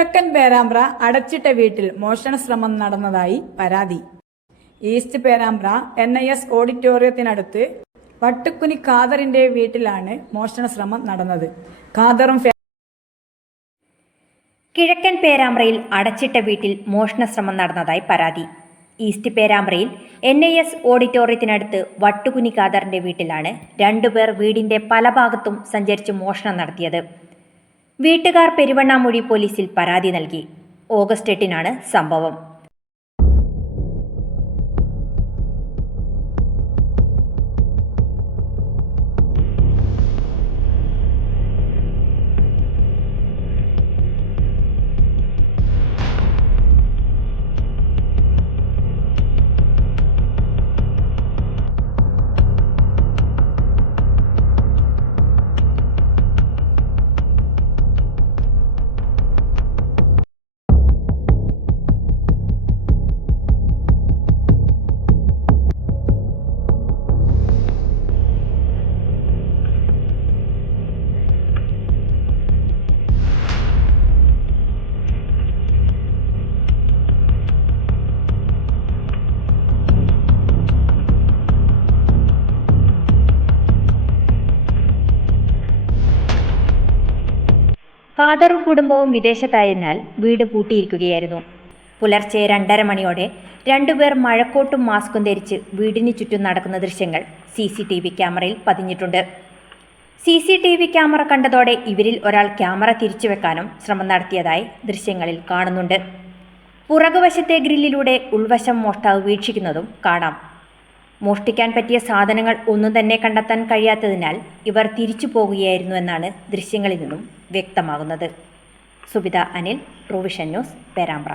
കിഴക്കൻ പേരാമ്പ്ര അടച്ചിട്ട വീട്ടിൽ മോഷണ ശ്രമം നടന്നതായി പരാതി. ഈസ്റ്റ് പേരാമ്പ്ര NIS ഓഡിറ്റോറിയത്തിനടുത്ത് വട്ടുക്കുനി ഖാദറിന്റെ വീട്ടിലാണ് മോഷണ ശ്രമം നടന്നത്. ഖാദറും കിഴക്കൻ പേരാമ്പ്രയിൽ അടച്ചിട്ട വീട്ടിൽ മോഷണ ശ്രമം നടന്നതായി പരാതി. ഈസ്റ്റ് പേരാമ്പ്രയിൽ NIS ഓഡിറ്റോറിയത്തിനടുത്ത് വട്ടുകുനി ഖാദറിന്റെ വീട്ടിലാണ് രണ്ടുപേർ വീടിന്റെ പല ഭാഗത്തും സഞ്ചരിച്ച് മോഷണം നടത്തിയത്. വീട്ടുകാർ പെരുവണ്ണാമൂഴി പോലീസിൽ പരാതി നൽകി. ഓഗസ്റ്റ് 8-നാണ് സംഭവം. ഖാദറും കുടുംബവും വിദേശത്തായതിനാൽ വീട് പൂട്ടിയിരിക്കുകയായിരുന്നു. പുലർച്ചെ 2:30 മണിയോടെ രണ്ടുപേർ മഴക്കോട്ടും മാസ്കും ധരിച്ച് വീടിന് ചുറ്റും നടക്കുന്ന ദൃശ്യങ്ങൾ CCTV ക്യാമറയിൽ പതിഞ്ഞിട്ടുണ്ട്. CCTV ക്യാമറ കണ്ടതോടെ ഇവരിൽ ഒരാൾ ക്യാമറ തിരിച്ചുവെക്കാനും ശ്രമം നടത്തിയതായി ദൃശ്യങ്ങളിൽ കാണുന്നുണ്ട്. പുറകുവശത്തെ ഗ്രില്ലിലൂടെ ഉൾവശം മോഷ്ടാവ് വീക്ഷിക്കുന്നതും കാണാം. മോഷ്ടിക്കാൻ പറ്റിയ സാധനങ്ങൾ ഒന്നും തന്നെ കണ്ടെത്താൻ കഴിയാത്തതിനാൽ ഇവർ തിരിച്ചു പോകുകയായിരുന്നു എന്നാണ് ദൃശ്യങ്ങളിൽ നിന്നും വ്യക്തമാകുന്നത്. Subitha Anil, provision news, Perambra.